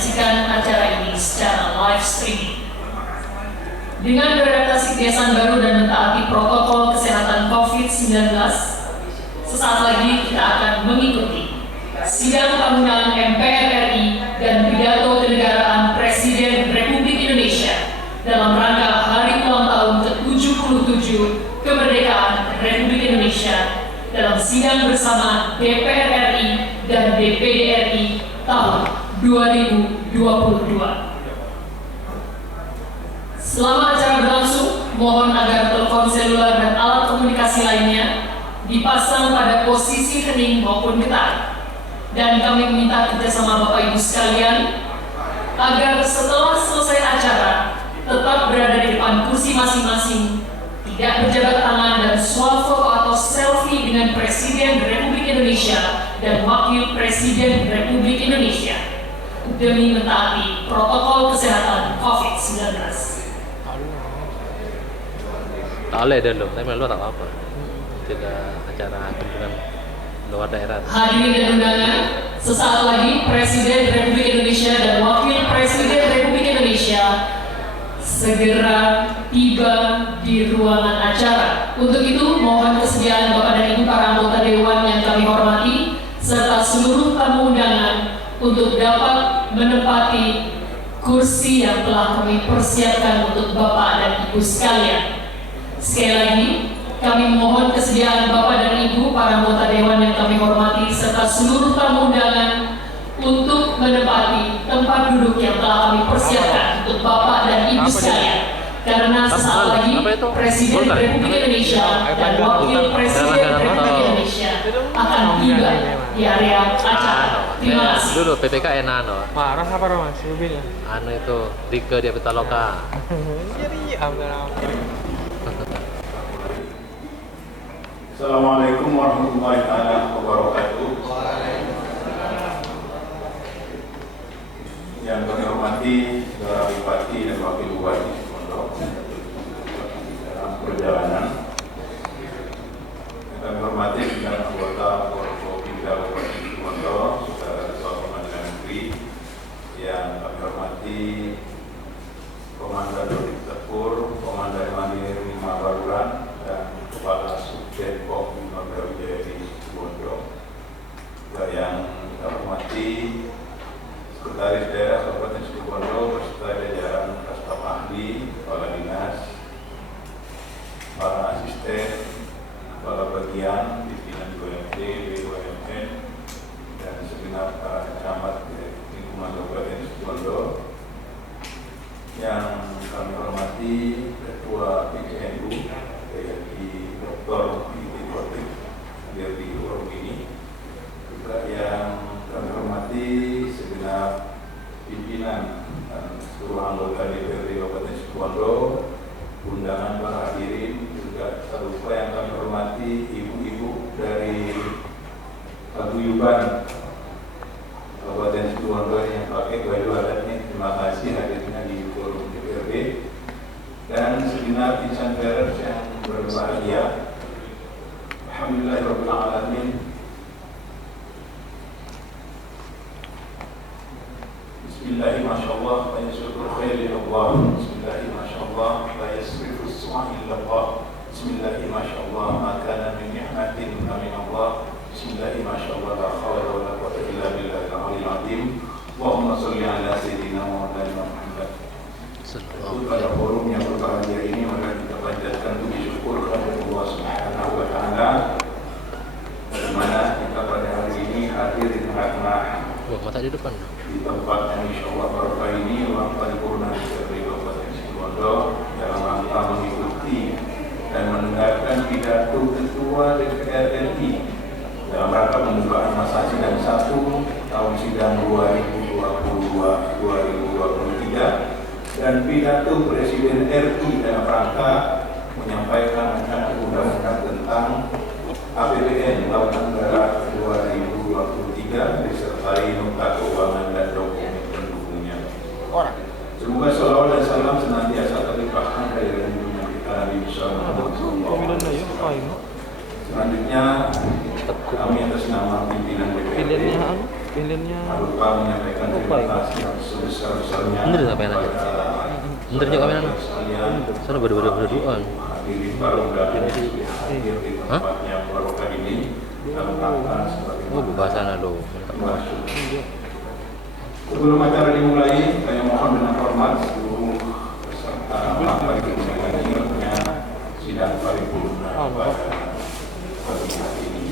menyaksikan acara ini secara live streaming. Dengan beradaptasi kebiasaan baru dan mentaati protokol kesehatan COVID-19, sesaat lagi kita akan mengikuti sidang tahunan MPR RI dan pidato kenegaraan Presiden Republik Indonesia dalam rangka Hari Ulang Tahun ke-77 Kemerdekaan Republik Indonesia dalam sidang bersama DPR RI dan DPD RI tahun 2022. Selama acara berlangsung, mohon agar telepon seluler dan alat komunikasi lainnya dipasang pada posisi hening maupun getar. Dan kami meminta kerjasama Bapak Ibu sekalian agar setelah selesai acara tetap berada di depan kursi masing-masing, tidak berjabat tangan dan swap foto atau selfie dengan Presiden Republik Indonesia dan Wakil Presiden Republik Indonesia demi mentaati protokol kesehatan COVID-19. Tak boleh dah tapi malu tak apa. Tidak acara kunjungan luar daerah. Hadirin dan undangan, sesaat lagi Presiden Republik Indonesia dan Wakil Presiden Republik Indonesia segera tiba di ruangan acara. Untuk itu, mohon kesediaan Bapak dan Ibu para anggota Dewan yang kami hormati, serta seluruh tamu undangan untuk dapat menempati kursi yang telah kami persiapkan untuk Bapak dan Ibu sekalian. Sekali lagi, kami mohon kesediaan Bapak dan Ibu para anggota Dewan yang kami hormati, serta seluruh tamu undangan untuk menempati tempat duduk yang telah kami persiapkan untuk Bapak dan Ibu sekalian. Karena sesaat lagi Presiden Republik Indonesia dan Wakil Presiden Republik Indonesia akan tiba di area acara. Terima kasih. Dulu PPKN Marah apa Mas? Mobilnya? itu Rike dia Pitaloka. Jadi Assalamualaikum warahmatullahi wabarakatuh. Yang kami hormati Saudara Bupati dan Wakil Bupati Situbondo dalam perjalanan. Yang kami hormati dengan anggota Forkopimda Bupati Situbondo, Saudara Ketua Pengadilan Negeri. Yang kami hormati Komandan Dodik Tepur, Komandan Mandir 5 Baruran, dan Kepala Subden Pom Brawijaya di Situbondo. Yang kita hormati Sekretaris Daerah Kabupaten Situbondo beserta jajaran staf ahli, kepala dinas, para asisten, kepala bagian, pimpinan BUMD, BUMN, dan segenap para camat di lingkungan Kabupaten Situbondo. Yang kami hormati Ketua PCNU, yaitu Dr. Didi Khotik, hadir di forum ini. Juga yang kami hormati segenap pimpinan dan seluruh anggota DPRD Kabupaten Situbondo, undangan para hadirin, juga tak lupa yang kami hormati ibu-ibu dari paguyuban Kabupaten Situbondo yang pakai baju adatnya. Terima kasih hadirnya di forum DPRD dan segenap insan pers yang berbahagia. Alhamdulillahirabbil alamin. Bismillahi masyaallah, wa yasriful khairi illallah. Bismillahi masyaallah, wa yasrifus su'a illallah. Bismillahi masyaallah, ma kana min ni'matin min Allah. Bismillahi masyaallah, la hawla wa la quwwata illa billahil aliyyil azim. Allahumma shalli ala sayyidina Muhammad. Pada forum yang berbahagia ini, maka kita panjatkan puji syukur kepada Allah Subhanahu wa taala, di mana kita pada hari ini hadir di tengah-tengah Mata di depan. di tempat yang insyaallah barokah ini, ruang paripurna DPRD Kabupaten Situbondo, dalam rangka mengikuti dan mendengarkan pidato Ketua DPR RI dalam rangka pembukaan masa sidang 1 tahun sidang 2022-2023 dan pidato Presiden RI dalam rangka menyampaikan rancangan undang-undang tentang APBN tahun anggaran 2023 disertai nota keuangan dan dokumen pendukungnya. Semoga salawat dan salam senantiasa terlimpahkan dari junjungan kita Nabi Muhammad SAW. Selanjutnya kami atas nama pimpinan DPRD Pilihannya lupa menyampaikan terima kasih sebesar-besarnya Bener sampai aja. Bener juga kan? Soalnya berdua-duaan. hadirin para undangan yang hadir di tempat yang barokah ini dalam rangka sebagai Oh, bahasa lo. Sebelum acara dimulai, saya mohon dengan hormat seluruh peserta paripurna sidang paripurna pada pagi hari ini.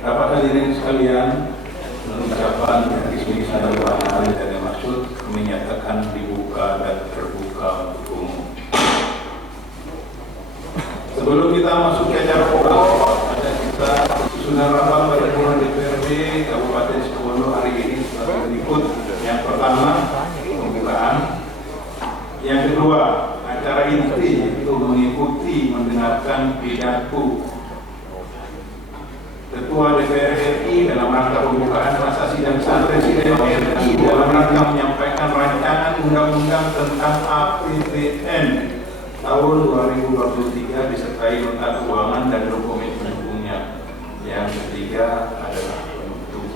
Dapat hadirin sekalian, mengucapkan resmi saya dan maksud menyatakan dibuka dan terbuka untuk umum. Sebelum kita masuk ke acara pokok, kita susunan rapat paripurna DPRD Kabupaten Situbondo hari ini sebagai berikut. Yang pertama, pembukaan. Yang kedua, acara inti yaitu mengikuti mendengarkan pidato Ketua DPR RI dalam rangka pembukaan masa sidang sah Presiden RI dalam rangka menyampaikan rancangan undang-undang tentang APBN tahun 2023 disertai nota keuangan dan dokumen pendukungnya. Yang ketiga adalah penutup.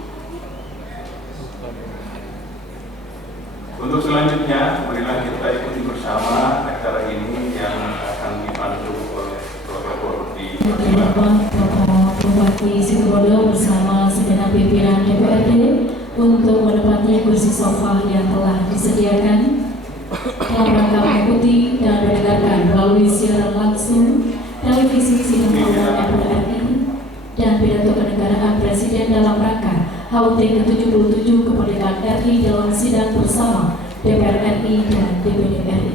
Untuk selanjutnya, marilah kita ikuti bersama acara ini yang akan dipandu oleh protokol di Bupati Situbondo bersama segenap pimpinan DPRD untuk menempati kursi sofa yang telah disediakan dalam rangka mengikuti dan mendengarkan melalui siaran langsung televisi sidang tahunan MPR RI dan pidato kenegaraan Presiden dalam rangka HUT ke-77 kemerdekaan RI dalam sidang bersama DPR RI dan DPD RI.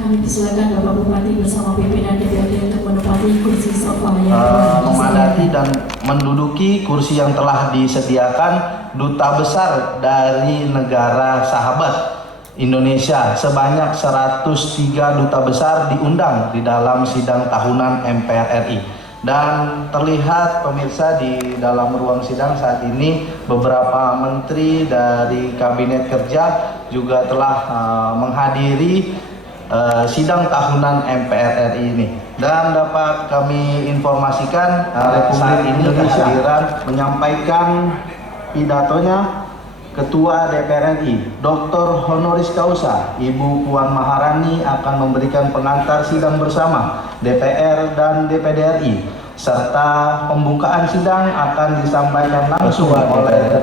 Kami persilakan Bapak Bupati bersama pimpinan DPRD untuk menempati kursi sofa yang memadati dan menduduki kursi yang telah disediakan duta besar dari negara sahabat Indonesia. Sebanyak 103 duta besar diundang di dalam sidang tahunan MPR RI. Dan terlihat pemirsa di dalam ruang sidang saat ini beberapa menteri dari Kabinet Kerja juga telah menghadiri sidang tahunan MPR RI ini. Dan dapat kami informasikan saat ini kehadiran menyampaikan pidatonya Ketua DPR RI Dr. Honoris Causa Ibu Puan Maharani akan memberikan pengantar sidang bersama DPR dan DPD RI, serta pembukaan sidang akan disampaikan langsung oleh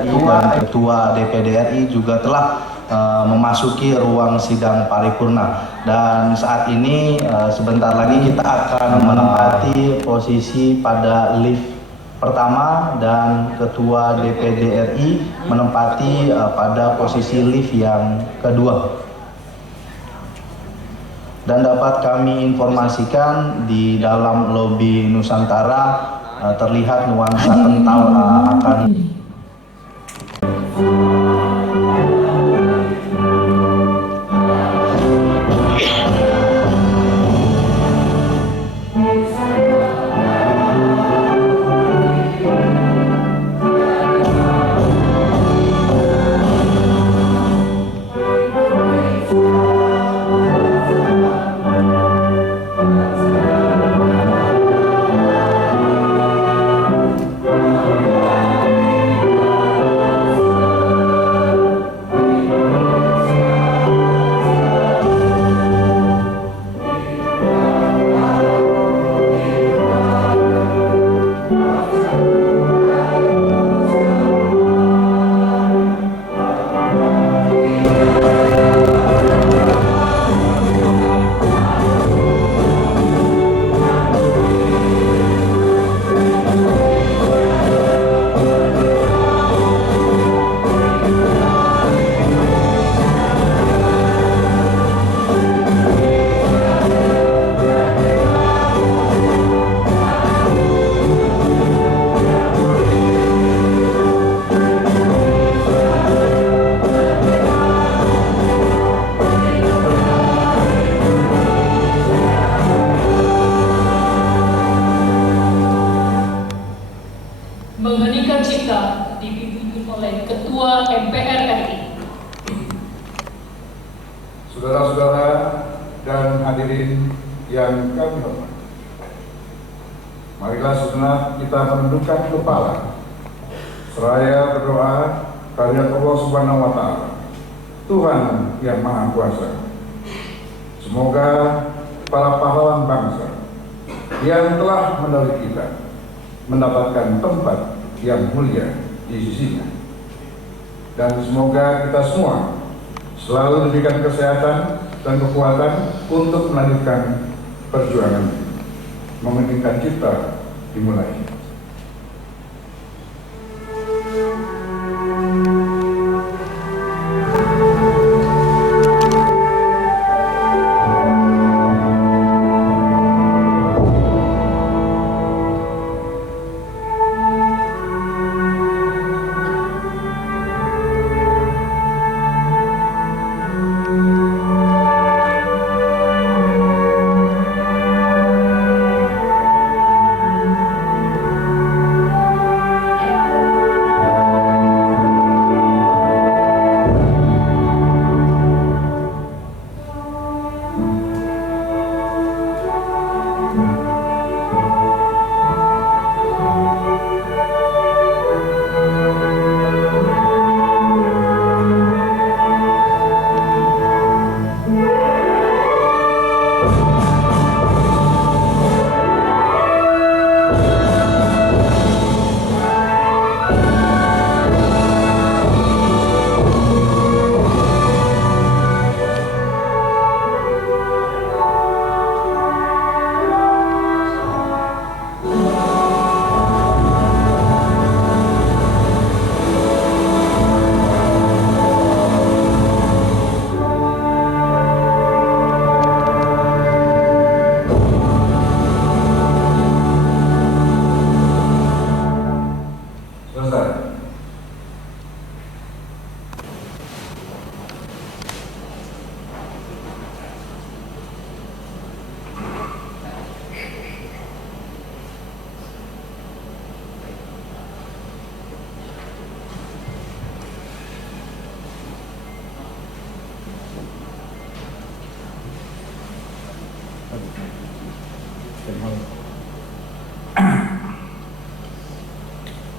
Ketua DPD RI juga telah memasuki ruang sidang paripurna. Dan saat ini sebentar lagi kita akan menempati posisi pada lift pertama dan Ketua DPD RI menempati pada posisi lift yang kedua. Dan dapat kami informasikan di dalam lobi Nusantara terlihat nuansa kental akan Mengheningkan cipta dipimpin oleh Ketua MPR RI. Saudara-saudara dan hadirin yang kami hormati, Marilah sejenak kita menundukkan kepala, seraya berdoa kehadirat Allah Subhanahu wa Ta'ala, Tuhan yang Maha Kuasa. Semoga para pahlawan bangsa yang telah mendahului kita mendapatkan tempat yang mulia di sisinya. Dan semoga kita semua selalu diberikan kesehatan dan kekuatan untuk melanjutkan perjuangan mementingkan cipta dimulai.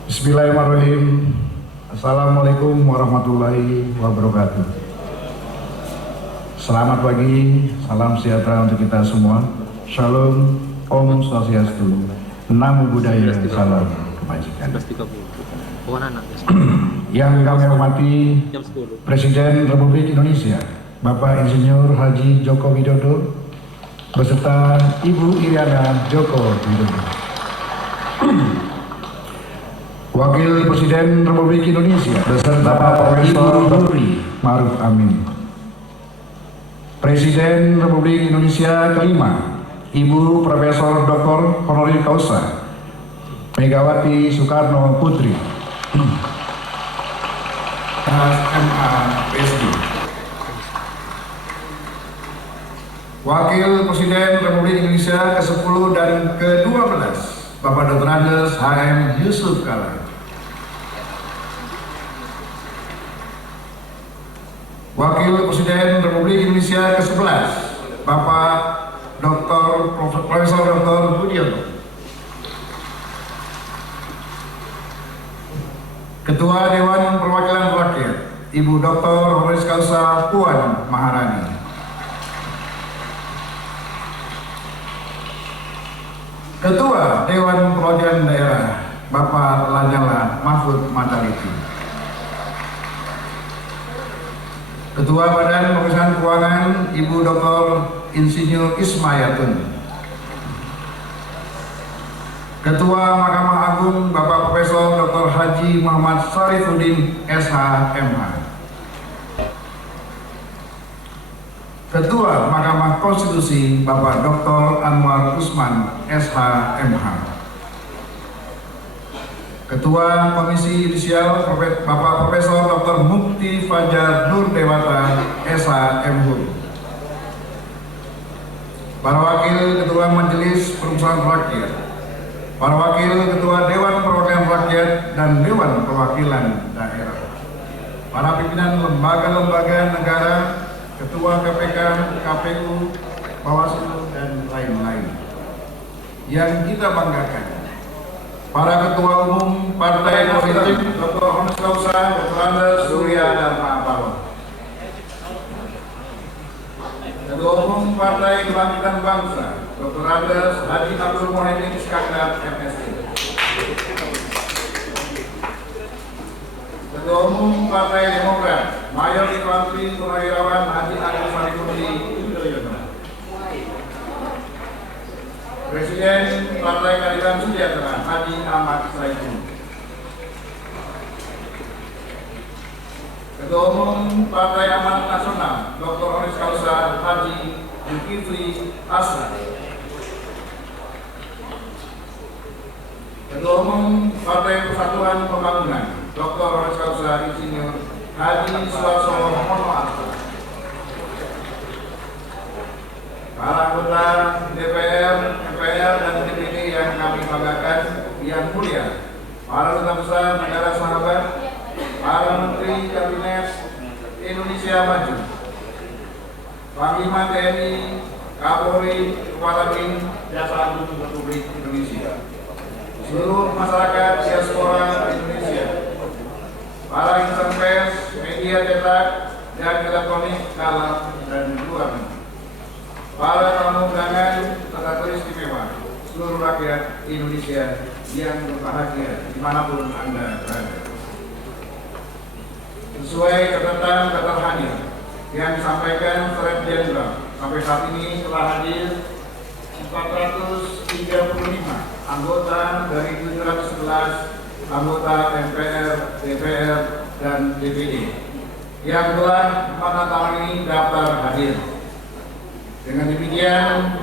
Bismillahirrahmanirrahim. Assalamualaikum warahmatullahi wabarakatuh. Selamat pagi, salam sejahtera untuk kita semua. Shalom, Om Swastiastu, Namo Buddhaya, salam kebajikan. Yang kami hormati Presiden Republik Indonesia, Bapak Insinyur Haji Joko Widodo, beserta Ibu Iriana Joko Widodo. Wakil Presiden Republik Indonesia beserta Profesor Nuri Ma'ruf Amin. Presiden Republik Indonesia kelima, Ibu Profesor Dr. Honoris Causa Megawati Soekarno Putri, MA PSD. Wakil Presiden Republik Indonesia ke-10 dan ke-12, Bapak Dr. Andes HM Yusuf Kala. Wakil Presiden Republik Indonesia ke-11, Bapak Dr. Profesor Dr. Budiono. Ketua Dewan Perwakilan Rakyat, Ibu Dr. Honoris Causa Puan Maharani. Ketua Dewan Perwakilan Daerah, Bapak Lanyala Mahfud Mataliti. Ketua Badan Pemeriksaan Keuangan, Ibu Dr. Insinyur Ismayatun. Ketua Mahkamah Agung, Bapak Profesor Dr. Haji Muhammad Syarifuddin SH.MH. Ketua Mahkamah Konstitusi, Bapak Dr. Anwar Usman SH.MH. Ketua Komisi Yudisial, Bapak Profesor Dr. Mukti Fajar Nur Dewata SH.MH. Para Wakil Ketua Majelis Perumusan Rakyat, para Wakil Ketua Dewan Perwakilan Rakyat dan Dewan Perwakilan Daerah, para pimpinan lembaga-lembaga negara, Ketua KPK, KPU, Bawaslu, dan lain-lain. Yang kita banggakan, para Ketua Umum Partai Politik Dr. Honus Kausa, Dr. Andes Surya Dharma Paloh, Ketua Umum Partai Kebangkitan Bangsa Dr. Andes Haji Abdul Muhyiddin Iskandar MSI, Ketua Umum Partai Demokrat Mayor Infantri Purnawirawan Haji Agus Harimurti Yudhoyono, Presiden Partai Keadilan Sejahtera Haji Ahmad Saiku, Ketua Umum Partai Amanat Nasional Dr. Honus Kausa Haji Zulkifli Hasan, Ketua Umum Partai Persatuan Pembangunan Dr. Honus Kausa Insinyur Haji Suarso Monoarfa, para anggota DPR, MPR, dan DPD yang kami banggakan, yang mulia, para duta besar negara sahabat, para menteri kabinet Indonesia Maju, Panglima TNI, Kapolri, Kepala Bin, Jaksa Agung Republik Indonesia, seluruh masyarakat diaspora Indonesia, para insan pers, media cetak dan elektronik dalam dan luar negeri, para tamu undangan serta turis istimewa, seluruh rakyat Indonesia yang berbahagia dimanapun Anda berada. Sesuai catatan hadir yang disampaikan Sekretariat Jenderal, sampai saat ini telah hadir 435 anggota dari 711 anggota MPR, DPR, dan DPD yang telah menandatangani daftar hadir. Dengan demikian,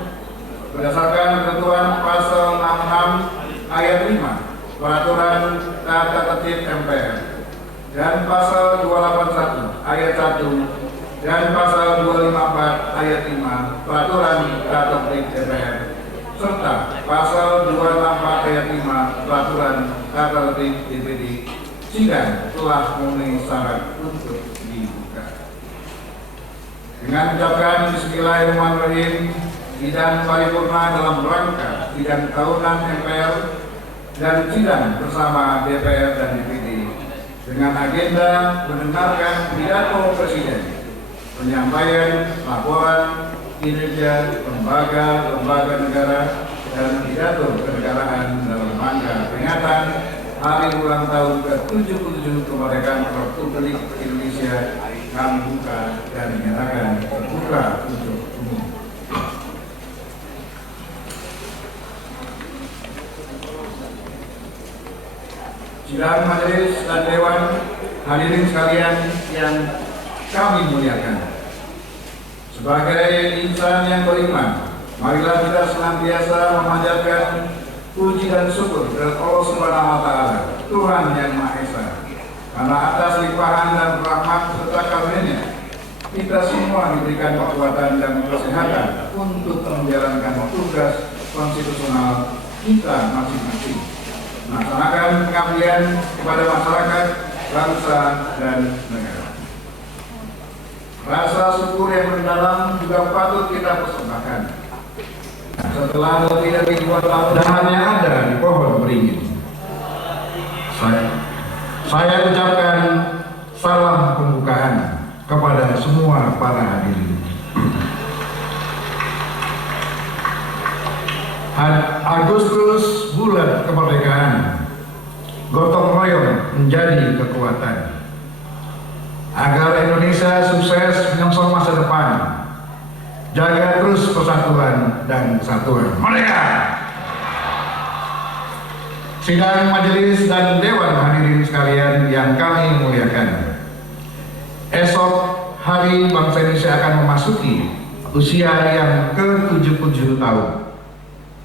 berdasarkan ketentuan pasal 66 ayat 5 Peraturan Tata Tertib MPR dan pasal 281 ayat 1 dan pasal 254 ayat 5 Peraturan Tata Tertib DPR serta pasal 264 ayat 5 Peraturan Tata Tertib DPD, sidang telah memenuhi syarat untuk dibuka. Dengan ucapan Bismillahirrahmanirrahim, sidang paripurna dalam rangka sidang tahunan MPR dan sidang bersama DPR dan DPD dengan agenda mendengarkan pidato Presiden, penyampaian laporan kinerja lembaga negara dan pidato kenegaraan dalam rangka peringatan Hari Ulang Tahun ke-77 Kemerdekaan Republik Indonesia kami buka dan dinyatakan terbuka untuk umum. Sidang majelis dan dewan, hadirin sekalian yang kami muliakan. Sebagai insan yang beriman, marilah kita senantiasa memanjatkan puji dan syukur kepada Allah Subhanahu wa Ta'ala, Tuhan yang Maha Esa. Karena atas limpahan dan rahmat serta karunia, kita semua diberikan kekuatan dan kesehatan untuk menjalankan tugas konstitusional kita masing-masing, melaksanakan pengabdian kepada masyarakat, bangsa, dan negara. Rasa syukur yang mendalam juga patut kita persembahkan. Setelah lebih dari 2 tahun dan hanya ada di pohon beringin, saya ucapkan salam pembukaan kepada semua para hadirin. Agustus bulan kemerdekaan, gotong royong menjadi kekuatan agar Indonesia sukses menyongsong masa depan. Jaga terus persatuan dan kesatuan. Merdeka! Sidang majelis dan dewan hadirin sekalian yang kami muliakan. Esok hari bangsa Indonesia akan memasuki usia yang ke-77 tahun.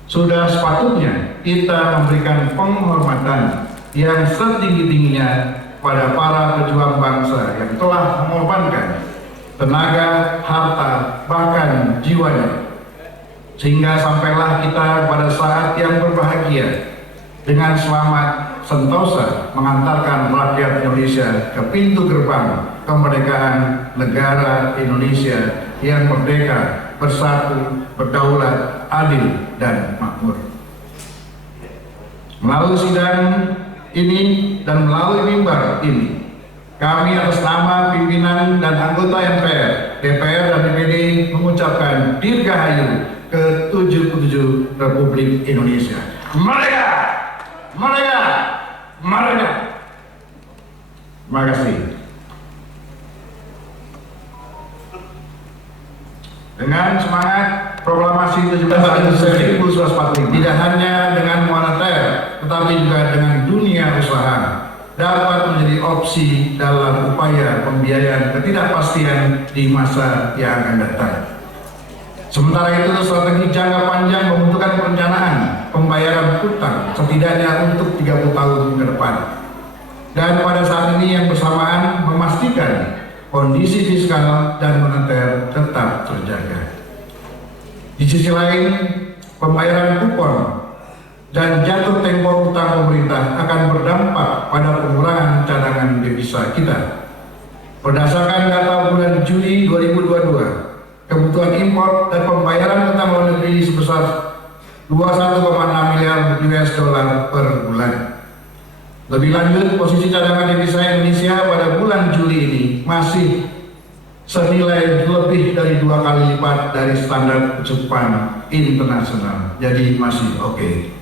Sudah sepatutnya kita memberikan penghormatan yang setinggi-tingginya pada para pejuang bangsa yang telah mengorbankan tenaga, harta, bahkan jiwanya, sehingga sampailah kita pada saat yang berbahagia dengan selamat sentosa mengantarkan rakyat Indonesia ke pintu gerbang kemerdekaan negara Indonesia yang merdeka, bersatu, berdaulat, adil, dan makmur. Melalui sidang ini dan melalui mimbar ini, kami atas nama pimpinan dan anggota MPR, DPR dan DPD mengucapkan Dirgahayu ke-77 Republik Indonesia. Merdeka! Merdeka! Merdeka! Terima kasih. Dengan semangat proklamasi 17 Agustus 1945, tidak hanya dengan moneter, tetapi juga dengan dunia usaha, dapat menjadi opsi dalam upaya pembiayaan ketidakpastian di masa yang akan datang. Sementara itu, strategi jangka panjang membutuhkan perencanaan pembayaran utang setidaknya untuk 30 tahun ke depan. Dan pada saat ini yang bersamaan memastikan kondisi fiskal dan moneter tetap terjaga. Di sisi lain, pembayaran kupon dan jatuh tempo utang pemerintah akan berdampak pada pengurangan cadangan devisa kita. Berdasarkan data bulan Juli 2022, kebutuhan impor dan pembayaran utang luar negeri sebesar 21,6 miliar US dollar per bulan. Lebih lanjut, posisi cadangan devisa Indonesia pada bulan Juli ini masih senilai lebih dari 2 kali lipat dari standar kecukupan internasional. Jadi masih oke.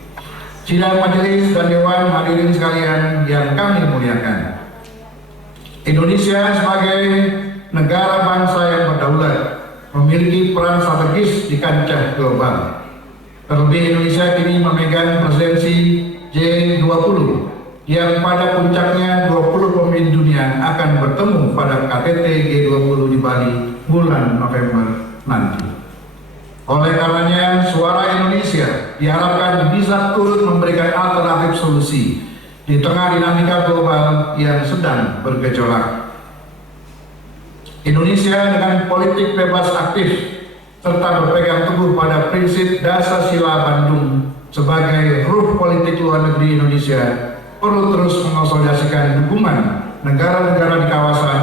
Sidang majelis dan dewan hadirin sekalian yang kami muliakan. Indonesia sebagai negara bangsa yang berdaulat memiliki peran strategis di kancah global. Terlebih Indonesia kini memegang presidensi G20 yang pada puncaknya 20 pemimpin dunia akan bertemu pada KTT G20 di Bali bulan November nanti. Oleh karenanya, suara Indonesia diharapkan bisa turut memberikan alternatif solusi di tengah dinamika global yang sedang bergejolak. Indonesia dengan politik bebas aktif serta berpegang teguh pada prinsip Dasar Sila Bandung sebagai ruh politik luar negeri Indonesia perlu terus mengonsolidasikan dukungan negara-negara di kawasan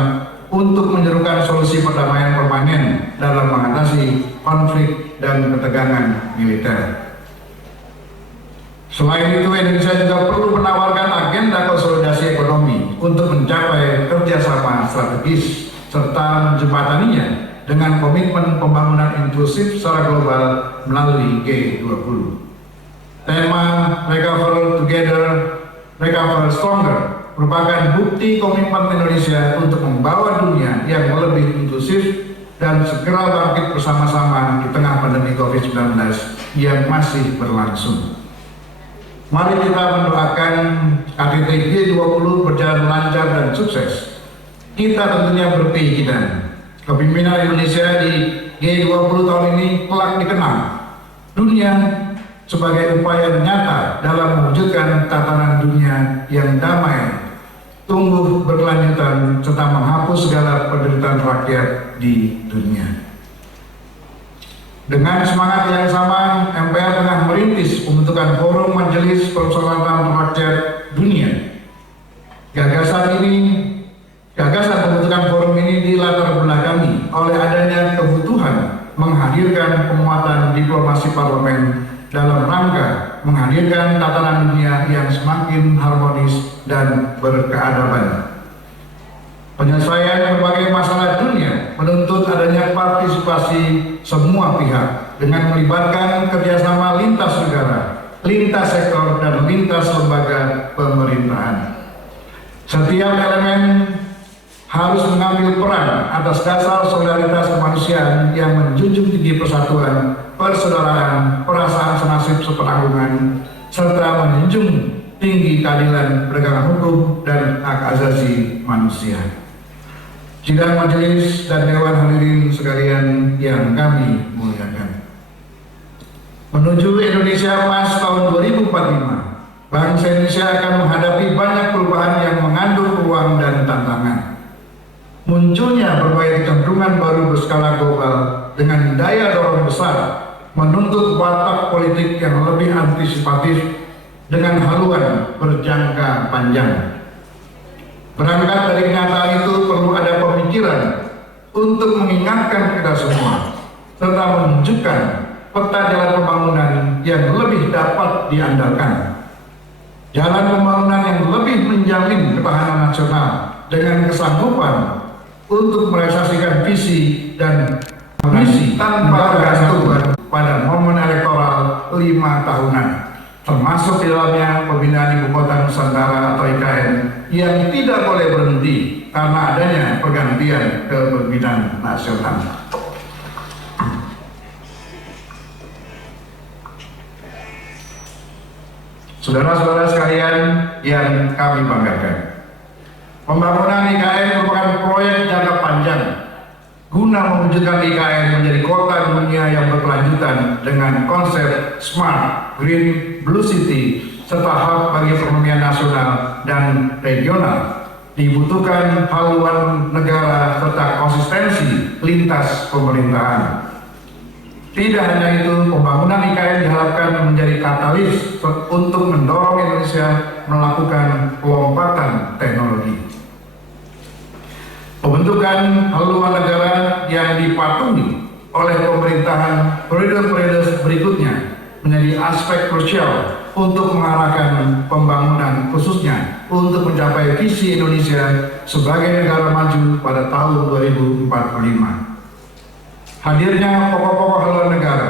untuk menyerukan solusi perdamaian permanen dalam mengatasi konflik dan ketegangan militer. Selain itu, Indonesia juga perlu menawarkan agenda konsolidasi ekonomi untuk mencapai kerjasama strategis serta menjembataninya dengan komitmen pembangunan inklusif secara global melalui G20. Tema Recover Together, Recover Stronger merupakan bukti komitmen Indonesia untuk membawa dunia yang lebih inklusif dan segera bangkit bersama-sama di tengah pandemi COVID-19 yang masih berlangsung. Mari kita mendoakan KTT G20 berjalan lancar dan sukses. Kita tentunya berkeyakinan kepemimpinan Indonesia di G20 tahun ini kelak dikenal dunia sebagai upaya nyata dalam mewujudkan tatanan dunia yang damai, tumbuh berkelanjutan, serta menghapus segala penderitaan rakyat di dunia. Dengan semangat yang sama, MPR tengah merintis pembentukan Forum Majelis Permusyawaratan Rakyat Dunia. Gagasan pembentukan forum ini dilatar belakangi oleh adanya kebutuhan menghadirkan penguatan diplomasi parlemen dalam rangka menghadirkan tatanan dunia yang semakin harmonis dan berkeadaban. Penyelesaian berbagai masalah dunia menuntut adanya partisipasi semua pihak dengan melibatkan kerjasama lintas negara, lintas sektor, dan lintas lembaga pemerintahan. Setiap elemen harus mengambil peran atas dasar solidaritas kemanusiaan yang menjunjung tinggi persatuan, persaudaraan, perasaan senasib sepenanggungan, serta menjunjung tinggi keadilan, penegakan hukum, dan hak asasi manusia. Sidang majelis dan dewan hadirin sekalian yang kami muliakan. Menuju Indonesia Emas tahun 2045, bangsa Indonesia akan menghadapi banyak perubahan yang mengandung peluang dan tantangan. Munculnya berbagai kecenderungan baru berskala global dengan daya dorong besar menuntut watak politik yang lebih antisipatif dengan haluan berjangka panjang. Berangkat dari kenyataan itu perlu ada pemikiran untuk mengingatkan kita semua serta menunjukkan peta jalan pembangunan yang lebih dapat diandalkan. Jalan pembangunan yang lebih menjamin ketahanan nasional dengan kesanggupan untuk merealisasikan visi dan misi tanpa bergantung pada momen elektoral 5 tahunan, termasuk di dalamnya pembinaan Ibu Kota Nusantara atau IKN yang tidak boleh berhenti karena adanya pergantian kepemimpinan nasional. Saudara-saudara sekalian yang kami banggakan, pembangunan IKN merupakan proyek jangka panjang guna mewujudkan IKN menjadi kota dunia yang berkelanjutan dengan konsep Smart, Green, Blue City, serta hub bagi perekonomian nasional dan regional. Dibutuhkan haluan negara serta konsistensi lintas pemerintahan. Tidak hanya itu, pembangunan IKN diharapkan menjadi katalis untuk mendorong Indonesia melakukan lompatan teknologi. Pembentukan haluan negara yang dipatuhi oleh pemerintahan periode-periode berikutnya menjadi aspek krusial untuk mengarahkan pembangunan, khususnya untuk mencapai visi Indonesia sebagai negara maju pada tahun 2045. Hadirnya pokok-pokok haluan negara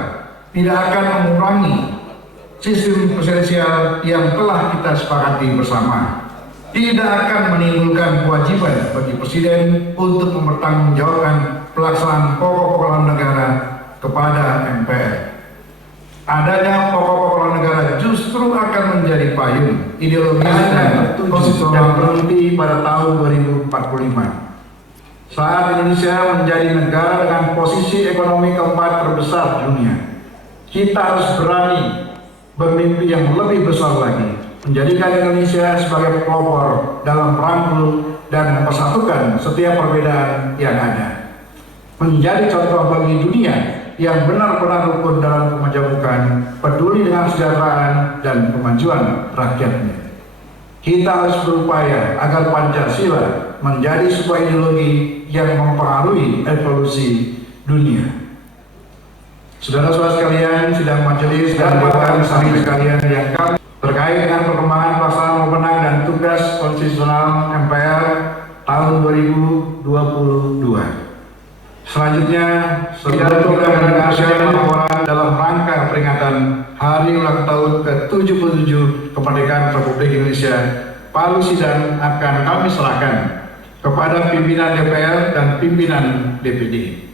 tidak akan mengurangi sistem presidensial yang telah kita sepakati bersama. Tidak akan menimbulkan kewajiban bagi Presiden untuk mempertanggungjawabkan pelaksanaan pokok-pokok haluan negara kepada MPR. Adanya pokok-pokok haluan negara justru akan menjadi payung ideologis dan konstitusional yang berhenti pada tahun 2045. Saat Indonesia menjadi negara dengan posisi ekonomi keempat terbesar di dunia, kita harus berani bermimpi yang lebih besar lagi, menjadikan Indonesia sebagai pelopor dalam merangkul dan mempersatukan setiap perbedaan yang ada, menjadi contoh bagi dunia yang benar-benar rukun dalam kemajemukan, peduli dengan kesejahteraan dan kemajuan rakyatnya. Kita harus berupaya agar Pancasila menjadi sebuah ideologi yang mempengaruhi evolusi dunia. Saudara-saudara sekalian, sidang majelis dan bahkan saksi sekalian yang kami terkait dengan perkembangan pelaksanaan wewenang dan tugas konstitusional MPR tahun 2022. Selanjutnya, saudara program nasional laporan dalam rangka peringatan Hari Ulang Tahun ke-77 Kemerdekaan Republik Indonesia, palu sidang akan kami serahkan kepada pimpinan DPR dan pimpinan DPD.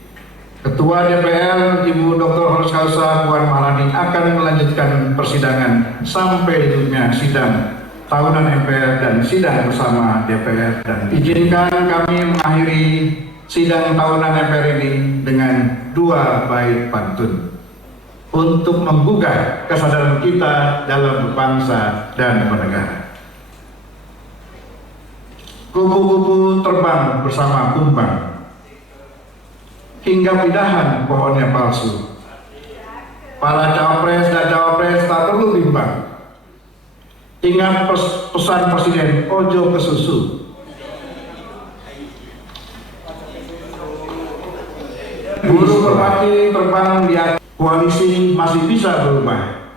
Ketua DPR Ibu Dr. Honoris Causa Puan Maharani akan melanjutkan persidangan sampai tutupnya sidang tahunan MPR dan sidang bersama DPR. Dan izinkan kami mengakhiri sidang tahunan MPR ini dengan 2 bait pantun untuk menggugah kesadaran kita dalam berbangsa dan bernegara. Kupu-kupu terbang bersama kumbang, hingga pidahan pohonnya palsu. Para cawapres dan cawapres tak perlu bimbang. Ingat pesan Presiden, ojo ke susu. Burung merpati terbang di atas, koalisi masih bisa berubah.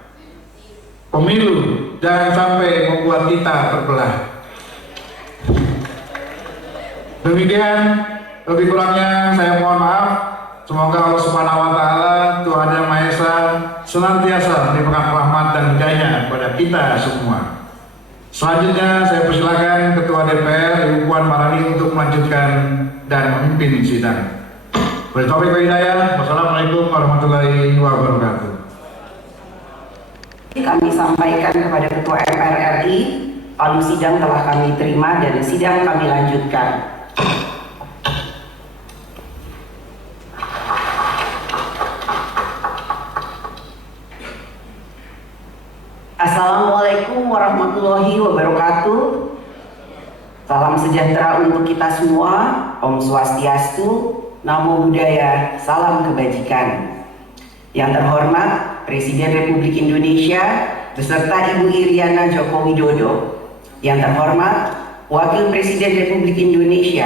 Pemilu jangan sampai membuat kita terbelah. Demikian, lebih kurangnya saya mohon maaf. Semoga Allah Subhanahu wa Ta'ala, Tuhan Yang Maha Esa, senantiasa memberikan rahmat dan hidayah kepada kita semua. Selanjutnya saya persilakan Ketua DPR Ibu Puan Maharani untuk melanjutkan dan memimpin sidang. Bertaufiq wal hidayah. Wassalamualaikum warahmatullahi wabarakatuh. Kami sampaikan kepada Ketua MPR RI, palu sidang telah kami terima dan sidang kami lanjutkan. Assalamualaikum warahmatullahi wabarakatuh. Salam sejahtera untuk kita semua. Om Swastiastu, Namo Buddhaya, salam kebajikan. Yang terhormat Presiden Republik Indonesia beserta Ibu Iriana Joko Widodo. Yang terhormat Wakil Presiden Republik Indonesia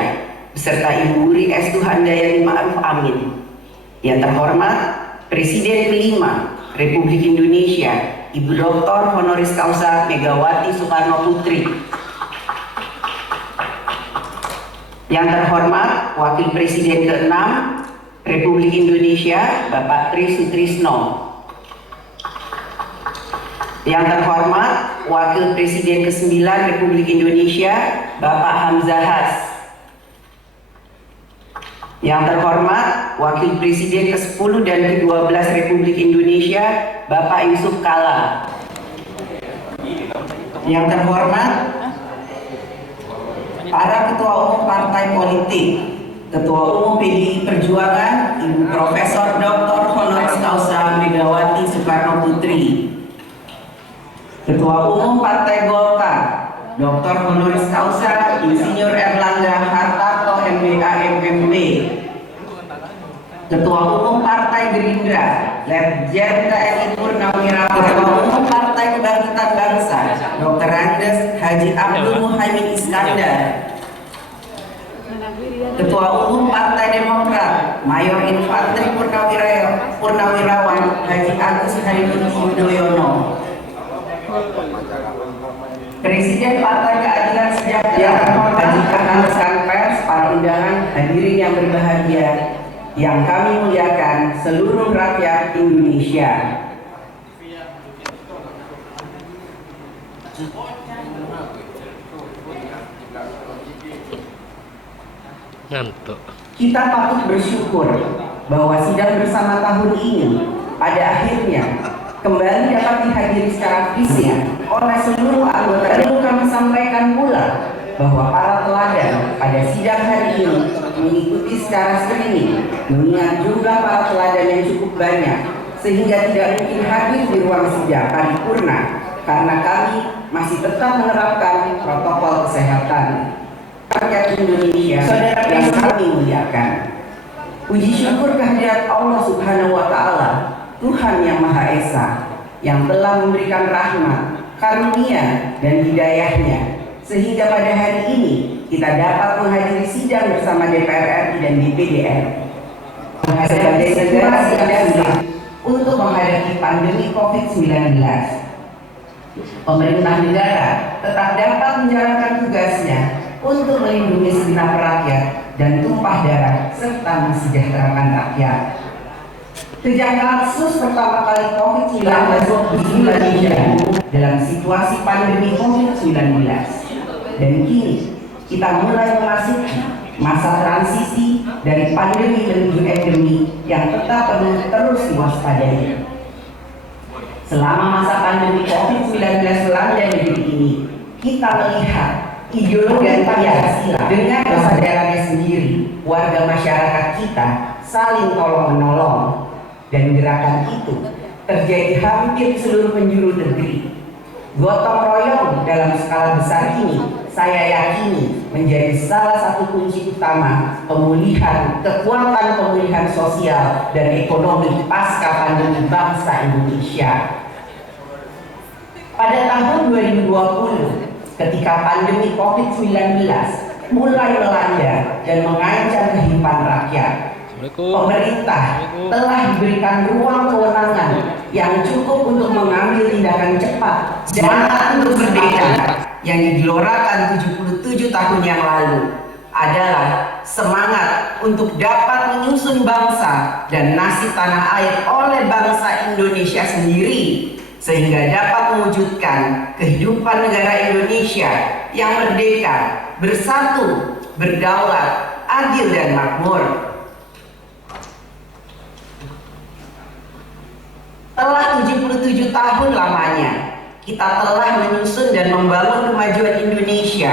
beserta Ibu Wuri Estu Handayani Ma'ruf Amin. Yang terhormat Presiden kelima Republik Indonesia Ibu Dr. Honoris Causa Megawati Soekarno Putri. Yang terhormat Wakil Presiden ke-6 Republik Indonesia Bapak Tri Sutrisno. Yang terhormat Wakil Presiden ke-9 Republik Indonesia Bapak Hamzahas. Yang terhormat Wakil Presiden ke-10 dan ke-12 Republik Indonesia Bapak Yusuf Kala. Yang terhormat para ketua umum partai politik, Ketua Umum PDI Perjuangan Ibu Profesor Dr. Honoris Causa Megawati Soekarno Putri, Ketua Umum Partai Golkar Dr. Honoris Causa Insinyur Erlangga Hartarto MBA MMB, Ketua Umum Partai Gerindra Letjen TNI Purnawirawan, Ketua Umum Partai Kebangkitan Bangsa Dr. Andes Haji Abdul Muhaimin Iskandar, Ketua Umum Partai Demokrat Mayor Infantri Purnawirawan Haji Agus Harimurti Yudhoyono, Presiden Partai Keadilan Sejahtera Haji rekan-rekan pers, para undangan, hadirin yang berbahagia, yang kami muliakan seluruh rakyat Indonesia. Ngantuk. Kita patut bersyukur bahwa sidang bersama tahun ini pada akhirnya kembali dapat dihadiri secara fisik oleh seluruh anggota. Perlu kami sampaikan pula bahwa para teladan pada sidang hari ini mengikuti secara streaming, mengingat jumlah para teladan yang cukup banyak sehingga tidak mungkin hadir di ruang sidang paripurna karena kami masih tetap menerapkan protokol kesehatan. Rakyat Indonesia yang kami muliakan, puji syukur kehadirat Allah Subhanahu wa Ta'ala, Tuhan yang Maha Esa, yang telah memberikan rahmat, karunia, dan hidayahnya, sehingga pada hari ini kita dapat menghadiri sidang bersama DPR RI dan DPD RI sebagai segala siap untuk menghadapi pandemi COVID-19. Pemerintah negara tetap dapat menjalankan tugasnya untuk melindungi segenap rakyat dan tumpah darah serta mensejahterakan rakyat. Sejak kasus pertama kali COVID-19 di Indonesia dalam situasi pandemi COVID-19, dan kini kita mulai memasuki masa transisi dari pandemi menuju endemi yang tetap perlu terus diwaspadai. Selama masa pandemi COVID-19 melanda negeri ini, kita melihat ideologi dan Pancasila dengan kesadarannya sendiri, warga masyarakat kita saling tolong-menolong, dan gerakan itu terjadi hampir di seluruh penjuru negeri. Gotong royong dalam skala besar ini saya yakini menjadi salah satu kunci utama kekuatan pemulihan sosial dan ekonomi pasca pandemi bangsa Indonesia. Pada tahun 2020, ketika pandemi COVID-19 mulai melanda dan mengancam kehidupan rakyat, pemerintah telah diberikan ruang kewenangan yang cukup untuk mengambil tindakan cepat dan untuk merdeka yang digelorakan 77 tahun yang lalu adalah semangat untuk dapat menyusun bangsa dan nasib tanah air oleh bangsa Indonesia sendiri, sehingga dapat mewujudkan kehidupan negara Indonesia yang merdeka, bersatu, berdaulat, adil dan makmur. Telah 77 tahun lamanya, kita telah menyusun dan membangun kemajuan Indonesia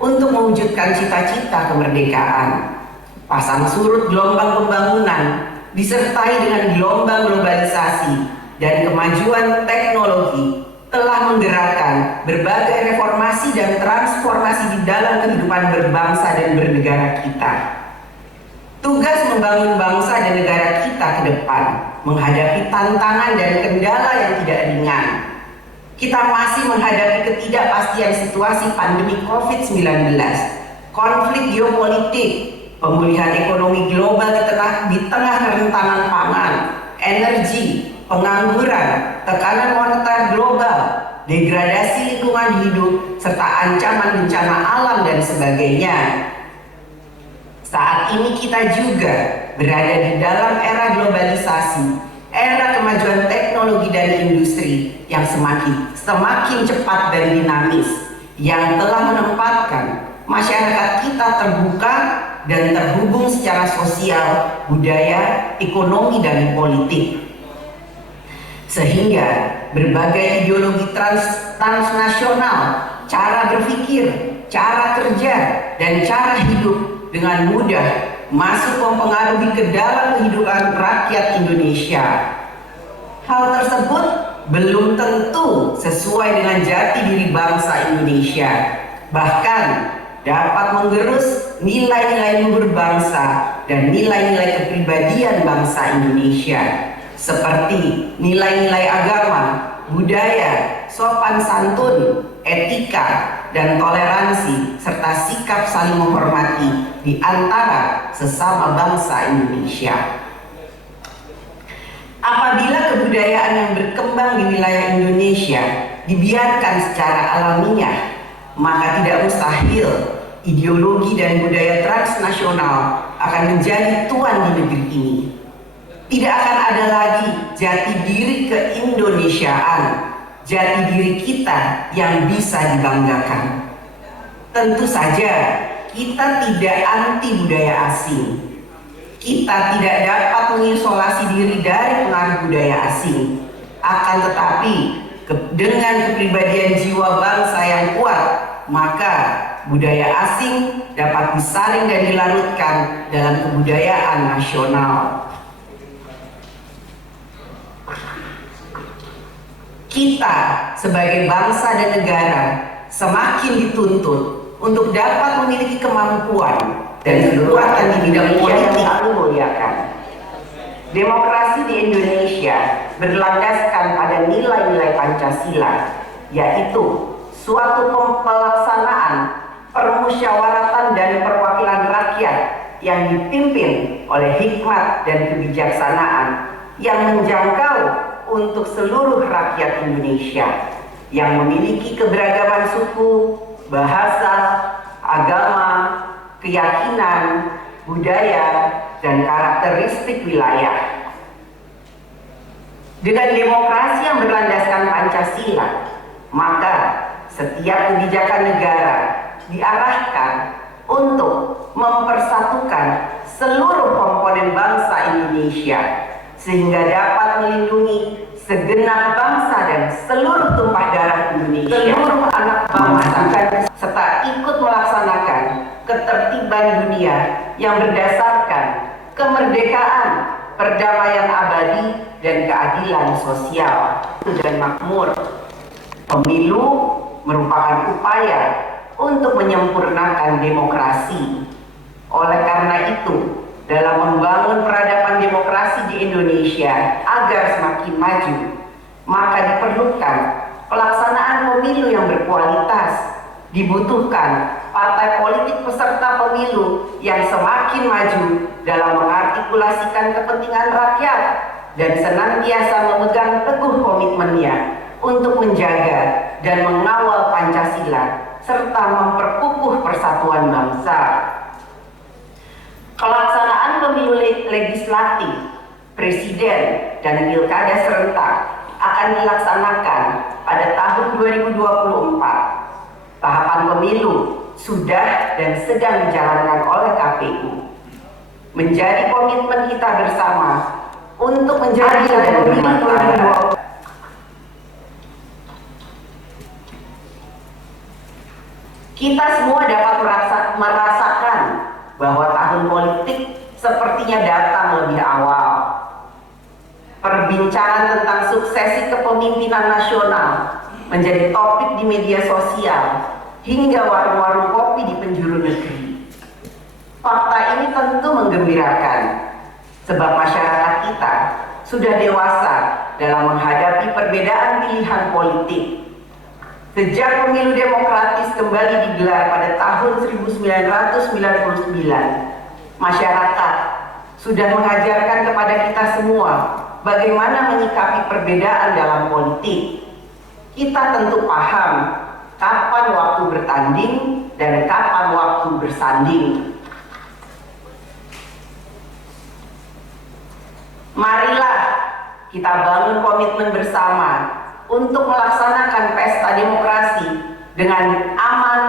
untuk mewujudkan cita-cita kemerdekaan. Pasang surut gelombang pembangunan disertai dengan gelombang globalisasi dan kemajuan teknologi telah menggerakkan berbagai reformasi dan transformasi di dalam kehidupan berbangsa dan bernegara kita. Tugas membangun bangsa dan negara kita ke depan menghadapi tantangan dan kendala yang tidak ringan. Kita masih menghadapi ketidakpastian situasi pandemi COVID-19, konflik geopolitik, pemulihan ekonomi global di tengah kerentanan pangan, energi, pengangguran, tekanan moneter global, degradasi lingkungan hidup, serta ancaman bencana alam dan sebagainya. Saat ini kita juga berada di dalam era globalisasi, era kemajuan teknologi dan industri yang semakin cepat dan dinamis, yang telah menempatkan masyarakat kita terbuka dan terhubung secara sosial, budaya, ekonomi, dan politik. Sehingga berbagai ideologi transnasional, cara berpikir, cara kerja, dan cara hidup dengan mudah masuk mempengaruhi ke dalam kehidupan rakyat Indonesia. Hal tersebut belum tentu sesuai dengan jati diri bangsa Indonesia, bahkan dapat menggerus nilai-nilai luhur bangsa dan nilai-nilai kepribadian bangsa Indonesia, seperti nilai-nilai agama, budaya, sopan santun, etika, dan toleransi, serta sikap saling menghormati di antara sesama bangsa Indonesia. Apabila kebudayaan yang berkembang di wilayah Indonesia dibiarkan secara alamiah, maka tidak mustahil ideologi dan budaya transnasional akan menjadi tuan di negeri ini. Tidak akan ada lagi jati diri keindonesiaan, jati diri kita yang bisa dibanggakan. Tentu saja kita tidak anti budaya asing. Kita tidak dapat mengisolasi diri dari pengaruh budaya asing. Akan tetapi dengan kepribadian jiwa bangsa yang kuat, maka budaya asing dapat disaring dan dilarutkan dalam kebudayaan nasional. Kita sebagai bangsa dan negara semakin dituntut untuk dapat memiliki kemampuan dan kekuatan di bidang politik yang muliakan. Demokrasi di Indonesia berlandaskan pada nilai-nilai Pancasila, yaitu suatu pelaksanaan permusyawaratan dan perwakilan rakyat yang dipimpin oleh hikmat dan kebijaksanaan yang menjangkau untuk seluruh rakyat Indonesia yang memiliki keberagaman suku, bahasa, agama, keyakinan, budaya, dan karakteristik wilayah. Dengan demokrasi yang berlandaskan Pancasila, maka setiap kebijakan negara diarahkan untuk mempersatukan seluruh komponen bangsa Indonesia sehingga dapat melindungi segenap bangsa dan seluruh tumpah darah Indonesia, seluruh anak bangsa, serta ikut melaksanakan ketertiban dunia yang berdasarkan kemerdekaan, perdamaian abadi, dan keadilan sosial dan makmur. Pemilu merupakan upaya untuk menyempurnakan demokrasi. Oleh karena itu, dalam membangun peradaban demokrasi di Indonesia agar semakin maju, maka diperlukan pelaksanaan pemilu yang berkualitas. Dibutuhkan partai politik peserta pemilu yang semakin maju dalam mengartikulasikan kepentingan rakyat dan senantiasa memegang teguh komitmennya untuk menjaga dan mengawal Pancasila serta memperkukuh persatuan bangsa. Pelaksanaan pemilu legislatif, presiden, dan pilkada serentak akan dilaksanakan pada tahun 2024. Tahapan pemilu sudah dan sedang dijalankan oleh KPU. Menjadi komitmen kita bersama untuk menjadi dan bermanfaat. Kita semua dapat merasakan bahwa tahun politik sepertinya datang lebih awal. Perbincangan tentang suksesi kepemimpinan nasional menjadi topik di media sosial hingga warung-warung kopi di penjuru negeri. Fakta ini tentu menggembirakan, sebab masyarakat kita sudah dewasa dalam menghadapi perbedaan pilihan politik. Sejak pemilu demokratis kembali digelar pada tahun 1999, masyarakat sudah mengajarkan kepada kita semua bagaimana menyikapi perbedaan dalam politik. kita tentu paham kapan waktu bertanding dan kapan waktu bersanding. Marilah kita bangun komitmen bersama untuk melaksanakan pesta demokrasi dengan aman,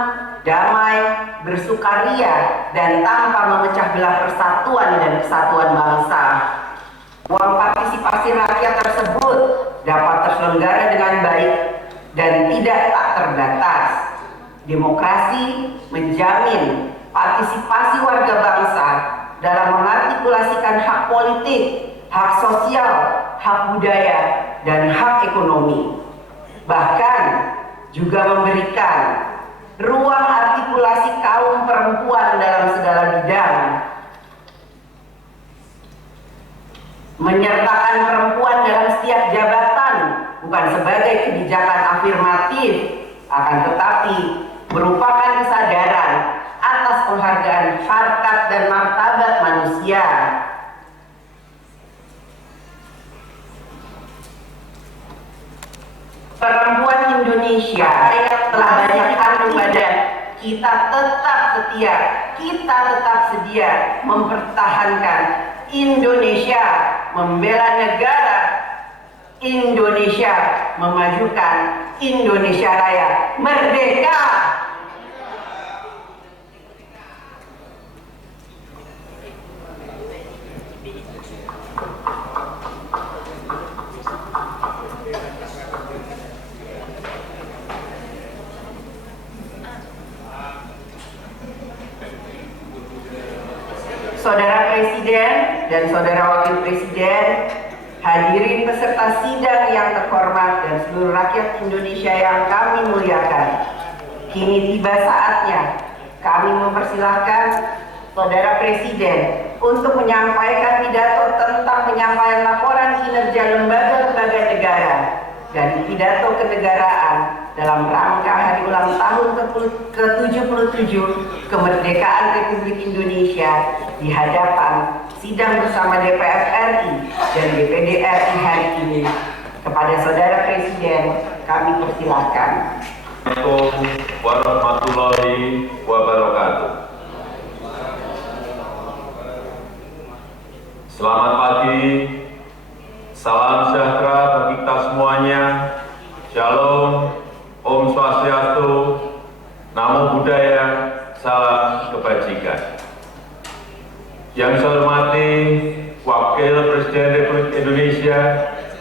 damai, bersukaria, dan tanpa memecah belah persatuan dan kesatuan bangsa. Ruang partisipasi rakyat tersebut dapat terselenggara dengan baik dan tidak tak terbatas. Demokrasi menjamin partisipasi warga bangsa dalam mengartikulasikan hak politik, hak sosial, hak budaya, dan hak ekonomi. Bahkan juga memberikan ruang artikulasi kaum perempuan dalam segala bidang, menyertakan perempuan dalam setiap jabatan bukan sebagai kebijakan afirmatif, akan tetapi merupakan kesadaran atas penghargaan harkat dan martabat manusia. Perempuan Indonesia telah banyak adu badan, kita tetap setia, kita tetap sedia mempertahankan Indonesia, membela negara, Indonesia memajukan Indonesia Raya merdeka. Saudara Presiden dan Saudara Wakil Presiden, hadirin peserta sidang yang terhormat dan seluruh rakyat Indonesia yang kami muliakan. Kini tiba saatnya kami mempersilahkan Saudara Presiden untuk menyampaikan pidato tentang penyampaian laporan kinerja lembaga-lembaga negara dan pidato kenegaraan dalam rangka hari ulang tahun ke-77 kemerdekaan Republik Indonesia di hadapan sidang bersama DPR RI dan DPD RI hari ini. Kepada Saudara Presiden, kami persilakan. Assalamualaikum warahmatullahi wabarakatuh. Selamat pagi, salam sejahtera bagi kita semuanya. Shalom, Om Swastiastu, Namo Buddhaya, salam kebajikan. Yang saya hormati Wakil Presiden Republik Indonesia,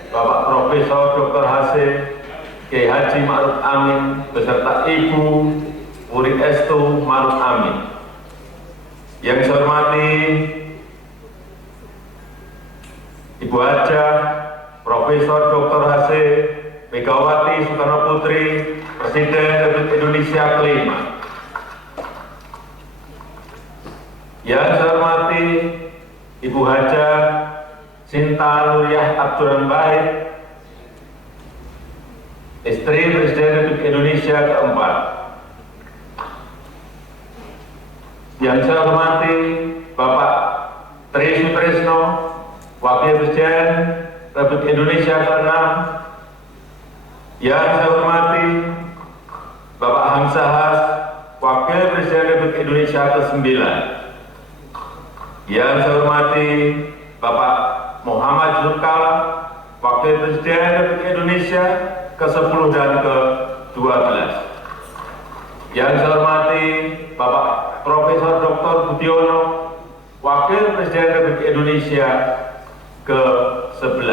Bapak Profesor Dr. Hasim Kiai Haji Ma'ruf Amin beserta Ibu Wuri Estu Ma'ruf Amin. Yang saya hormati Ibu Haja Profesor Dr. Hasim Megawati Soekarno Putri, Presiden Republik Indonesia kelima. Yang saya hormati Ibu Haja Sinta Nuriyah Abdurrahman Baik, istri Presiden Republik Indonesia keempat. Yang saya hormati Bapak Tri Sutrisno, Wakil Presiden Republik Indonesia ke-6. Yang saya hormati Bapak Hamzahas, Wakil Presiden Republik Indonesia ke-9. Yang saya hormati Bapak Muhammad Zulkala, Wakil Presiden Republik Indonesia ke-10 dan ke-12. Yang saya hormati Bapak Profesor Dr. Budiono, Wakil Presiden Republik Indonesia ke-11.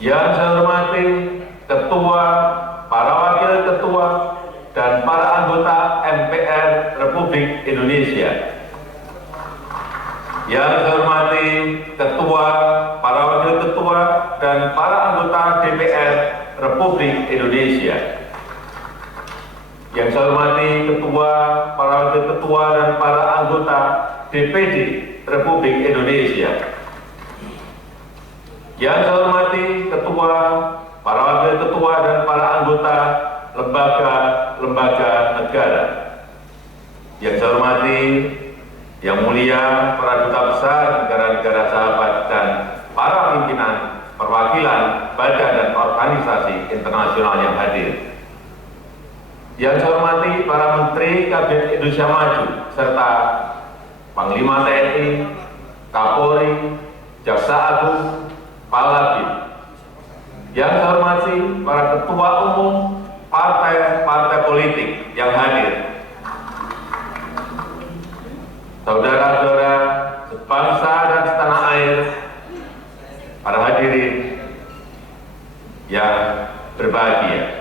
Yang saya hormati Ketua, para Wakil Ketua, dan para anggota MPR Republik Indonesia. Yang saya hormati Ketua, para Wakil Ketua, dan para anggota DPR Republik Indonesia. Yang saya hormati Ketua, para Wakil Ketua, dan para anggota DPD Republik Indonesia. Yang saya hormati Ketua, para Wakil Ketua, dan para anggota lembaga-lembaga negara. Yang saya hormati Yang Mulia para Duta Besar negara-negara sahabat dan para pimpinan perwakilan internasional yang hadir. Yang saya hormati para Menteri Kabinet Indonesia Maju, serta Panglima TNI, Kapolri, Jaksa Agung, Kepala BIN. Yang saya hormati para Ketua Umum partai-partai politik yang hadir. Saudara-saudara sebangsa dan setanah air, para hadirin yang berbahagia.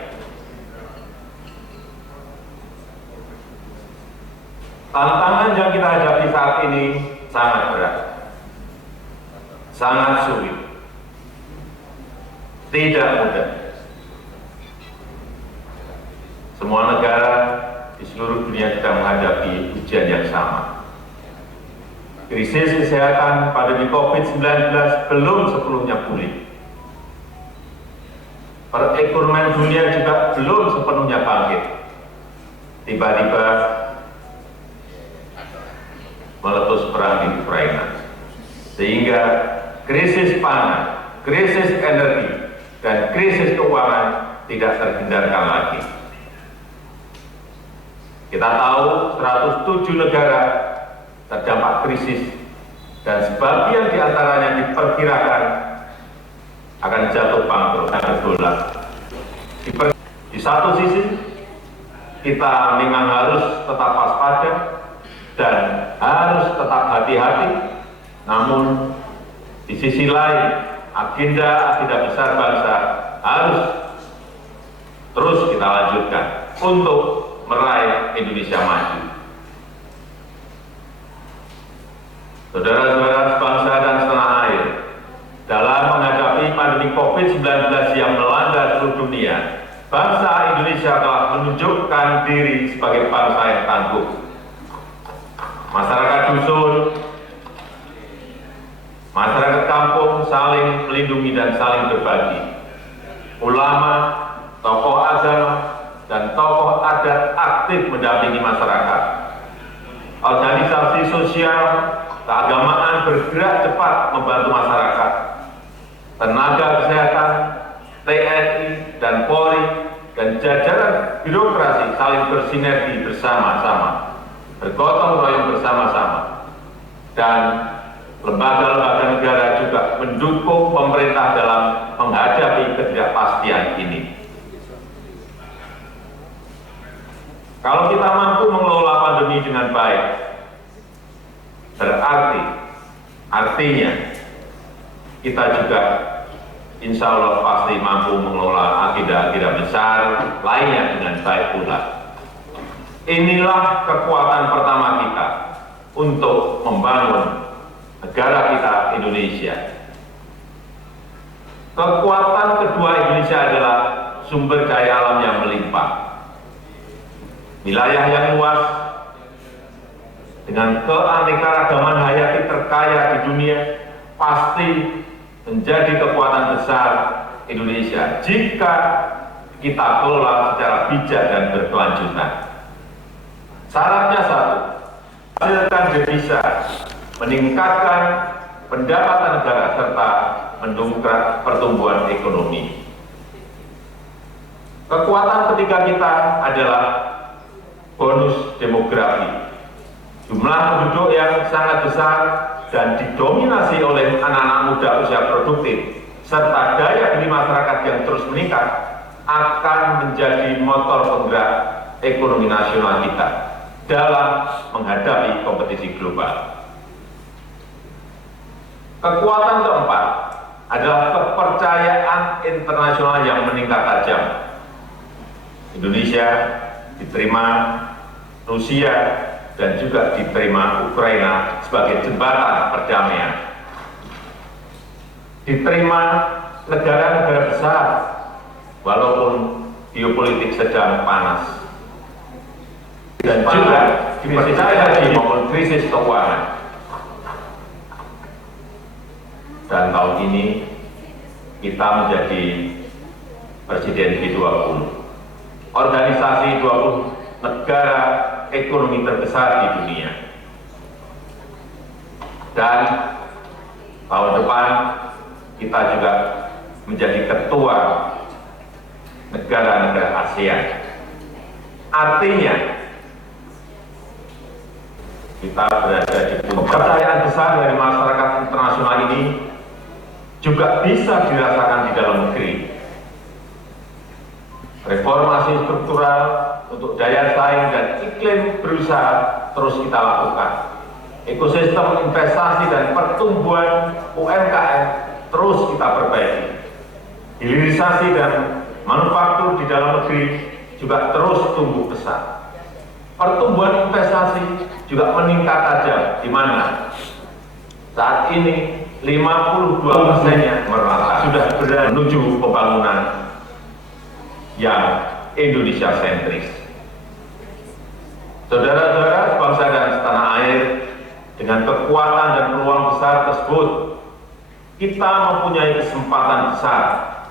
Tantangan yang kita hadapi saat ini sangat berat, sangat sulit, tidak mudah. Semua negara di seluruh dunia sedang menghadapi ujian yang sama. Krisis kesehatan pandemi COVID-19 belum sepenuhnya pulih. Perekonomian dunia juga belum sepenuhnya bangkit. Tiba-tiba meletus perang di Ukraina, sehingga krisis pangan, krisis energi, dan krisis keuangan tidak terhindarkan lagi. Kita tahu 107 negara terdampak krisis, dan sebagian di antaranya diperkirakan akan jatuh bangkrut dan bergolak. Di satu sisi, kita memang harus tetap waspada dan harus tetap hati-hati, namun di sisi lain agenda besar bangsa harus terus kita lanjutkan untuk meraih Indonesia maju. Saudara-saudara sebangsa dan setanah air, dalam menghadapi pandemi COVID-19 yang melanda seluruh dunia, bangsa Indonesia telah menunjukkan diri sebagai bangsa yang tangguh. Masyarakat dusun, masyarakat kampung saling melindungi dan saling berbagi. Ulama, tokoh agama, dan tokoh adat aktif mendampingi masyarakat. Organisasi sosial, keagamaan bergerak cepat membantu masyarakat. Tenaga kesehatan, TNI, dan Polri, dan jajaran birokrasi saling bersinergi bersama-sama, bergotong royong bersama-sama, dan lembaga-lembaga negara juga mendukung pemerintah dalam menghadapi ketidakpastian ini. Kalau kita mampu mengelola pandemi dengan baik, artinya kita juga insya Allah pasti mampu mengelola agenda-agenda besar lainnya dengan baik pula. Inilah kekuatan pertama kita untuk membangun negara kita Indonesia. Kekuatan kedua Indonesia adalah sumber daya alam yang melimpah. Wilayah yang luas dengan keanekaragaman hayati terkaya di dunia pasti menjadi kekuatan besar Indonesia jika kita kelola secara bijak dan berkelanjutan. Syaratnya satu, menghasilkan devisa, meningkatkan pendapatan negara serta mendongkrak pertumbuhan ekonomi. Kekuatan ketiga kita adalah bonus demografi. Jumlah penduduk yang sangat besar dan didominasi oleh anak-anak muda usia produktif serta daya beli masyarakat yang terus meningkat akan menjadi motor penggerak ekonomi nasional kita dalam menghadapi kompetisi global. Kekuatan keempat adalah kepercayaan internasional yang meningkat tajam. Indonesia diterima Rusia dan juga diterima Ukraina sebagai jembatan perdamaian. Diterima negara-negara besar walaupun geopolitik sedang panas. Dan juga dipercaya maupun krisis keuangan. Dan tahun ini kita menjadi Presiden G20. Organisasi 20 negara ekonomi terbesar di dunia. Dan tahun depan kita juga menjadi ketua negara-negara ASEAN. Artinya, kita berada di puncak. Kepercayaan besar dari masyarakat internasional ini juga bisa dirasakan di dalam negeri. Reformasi struktural untuk daya saing dan iklim berusaha terus kita lakukan. Ekosistem investasi dan pertumbuhan UMKM terus kita perbaiki. Hilirisasi dan manufaktur di dalam negeri juga terus tumbuh pesat. Pertumbuhan investasi juga meningkat tajam, di mana saat ini 52%-nya merata sudah berada menuju pembangunan yang Indonesia sentris. Saudara-saudara sebangsa dan setanah air, dengan kekuatan dan peluang besar tersebut, kita mempunyai kesempatan besar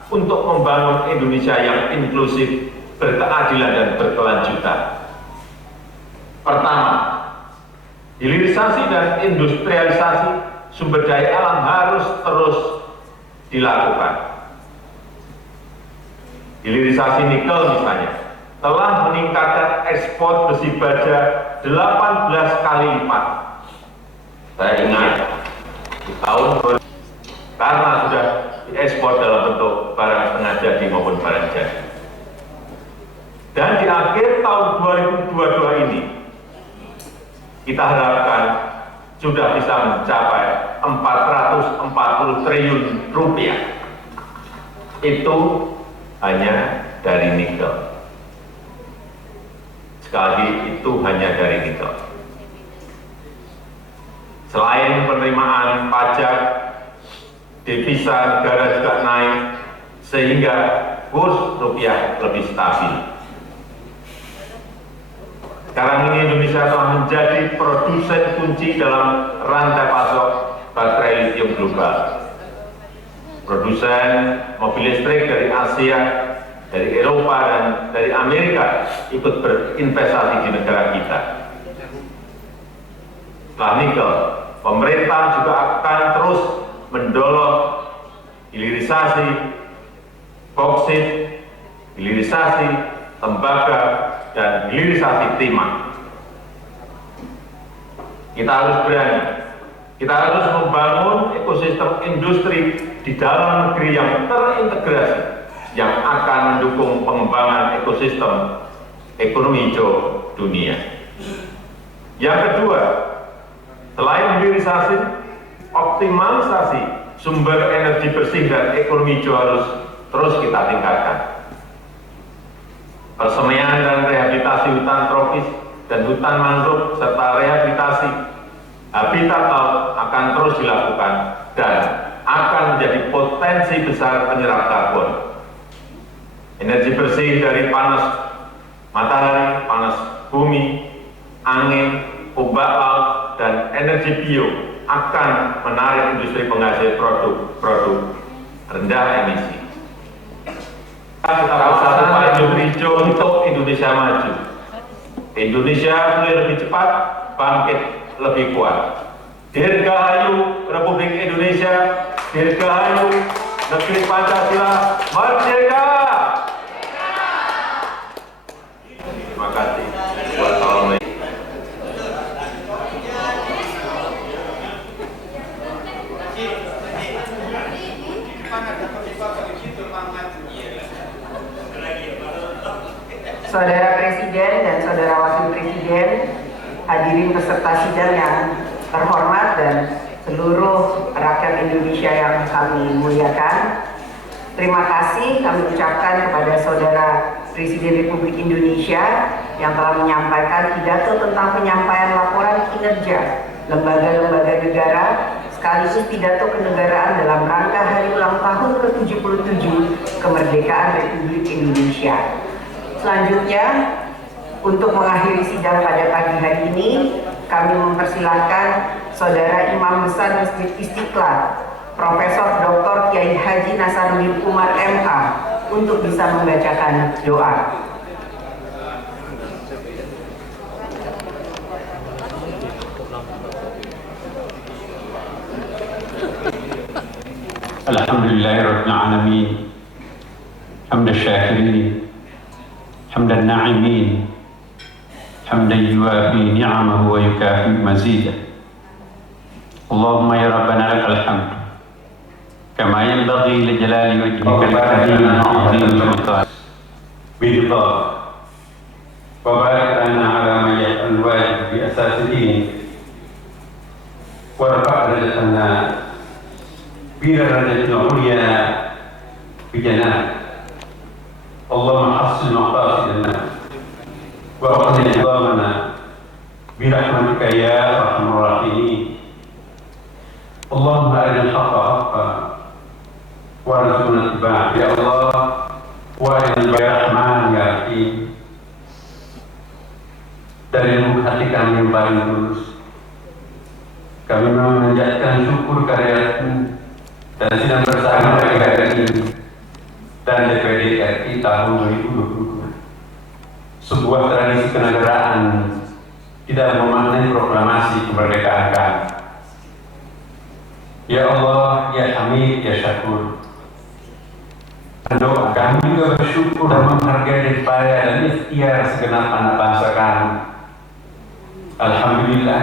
untuk membangun Indonesia yang inklusif, berkeadilan dan berkelanjutan. Pertama, hilirisasi dan industrialisasi sumber daya alam harus terus dilakukan. Hilirisasi nikel misalnya telah meningkatkan ekspor besi baja 18 kali lipat. Saya ingat di tahun 2000 karena sudah diekspor dalam bentuk barang setengah jadi maupun barang jadi. Dan di akhir tahun 2022 ini kita harapkan sudah bisa mencapai 440 triliun rupiah. Itu hanya dari nikel. Sekali lagi, itu hanya dari nikel. Selain penerimaan pajak, devisa negara juga naik sehingga kurs rupiah lebih stabil. Sekarang ini Indonesia telah menjadi produsen kunci dalam rantai pasok baterai lithium global. Produsen mobil listrik dari Asia, dari Eropa, dan dari Amerika ikut berinvestasi di negara kita. Setelah nikel, pemerintah juga akan terus mendorong hilirisasi boksit, hilirisasi tembaga, dan hilirisasi timah. Kita harus berani. Kita harus membangun ekosistem industri di dalam negeri yang terintegrasi, yang akan mendukung pengembangan ekosistem ekonomi hijau dunia. Yang kedua, selain hilirisasi, optimalisasi sumber energi bersih dan ekonomi hijau harus terus kita tingkatkan. Persemaian dan rehabilitasi hutan tropis dan hutan mangrove serta rehabilitasi habitat laut akan terus dilakukan dan akan menjadi potensi besar penyerap karbon. Energi bersih dari panas matahari, panas bumi, angin, ombak laut, dan energi bio akan menarik industri penghasil produk rendah emisi. Kita bersatu payung hijau untuk Indonesia maju. Indonesia boleh lebih cepat, bangkit lebih kuat. Dirgahayu Republik Indonesia, Dirgahayu Negeri Pancasila, merdeka! Terima kasih. Wassalamualaikum. Saudara Presiden dan Saudara Wakil Presiden, hadirin peserta sidang yang terhormat dan seluruh rakyat Indonesia yang kami muliakan, terima kasih kami ucapkan kepada Saudara Presiden Republik Indonesia yang telah menyampaikan pidato tentang penyampaian laporan kinerja lembaga-lembaga negara sekaligus pidato kenegaraan dalam rangka hari ulang tahun ke-77 kemerdekaan Republik Indonesia. Selanjutnya, untuk mengakhiri sidang pada pagi hari ini, kami mempersilahkan Saudara Imam Besar Masjid Istiqlal, Profesor Dr. Kiai Haji Nasaruddin Umar MH, untuk bisa membacakan doa. Alhamdulillahirrahmanirrahim. حمد الشاكرين حمد الناعمين حمدا يوافي نعمه ويكافئ مزيده. اللهم يا ربنا لك الحمد كما ينبغي لجلال وجهك الكريم وعظيم سلطانك برضاك، وبارك لنا على ما يفعل الواجب بأساس دينك، وارفع درجتنا بدرجة عليا بجنانك. اللهم حسن مقاصدنا وأغني نظامنا برحمتك يا أرحم الراحمين. اللهم أرنا الحق حقا وارزقنا اتباعه يا الله، وأرنا ya Rahman ya Rahim. Dari lubuk hati kami yang paling tulus, kami memanjatkan syukur karyamu dan sedang bersama PGRI dan DPD RI tahun 2022. Sebuah tradisi kenegaraan tidak memaknai proklamasi kemerdekaan kami. Ya Allah, ya Hamid, ya Syakur. Doa kami juga bersyukur dan menghargai upaya dan ikhtiar segenap anak bangsa kami. Alhamdulillah,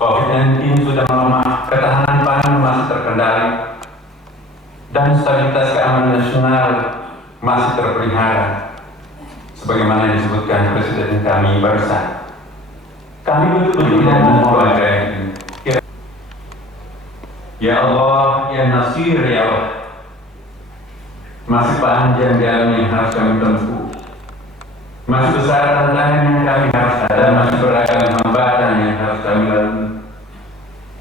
COVID-19 sudah melemah, ketahanan pangan masih terkendali, dan stabilitas keamanan nasional masih terpelihara. Sebagaimana disebutkan Presiden kami barusan, kami betul-betul tidak memohon ini. Ya Allah, ya Nasir, ya Allah, masih panjang jalan yang harus kami tempuh, masih besar tantangan yang kami harus ada, masih beragam hambatan yang harus kami lalui.